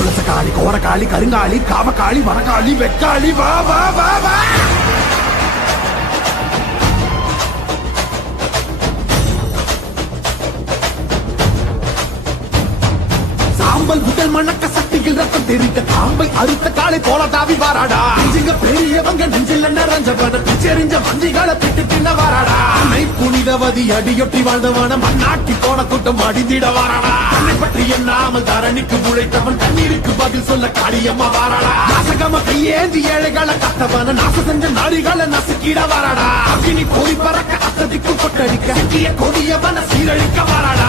துளசக்காளி கோரக்காளி கருங்காளி காமக்காளி மரக்காளி வெக்காளி வா வா வா வா. சாம்பல் முதல் மணக்க சக்தியில் ரத்தம் தெரிந்த காம்பை அறுத்த காலை போல தாவி வாராடா. நெஞ்சுங்க பெரியவங்க நெஞ்சில் நிறைஞ்சவன பிச்செறிஞ்ச வஞ்சிகளை பிட்டு தின்ன வாராடா. அன்னை புனிதவதி அடியொட்டி வாழ்ந்தவன மண்ணாட்டி போன கூட்டம் அடிந்திட வாராடா. தன்னை பற்றி எண்ணாமல் தரணிக்கு உழைத்தவன் கண்ணீருக்கு பதில் சொல்ல காளியம்மா வாராடா. நாசகம கையேந்தி ஏழைகளை கத்தவன நாச செஞ்ச நாடிகளை நசுக்கிட வாராடா. அக்கினி கோரி பறக்க அத்ததிக்கு கொட்டடிக்க சிக்கிய கொடியவன சீரழிக்க வாராடா.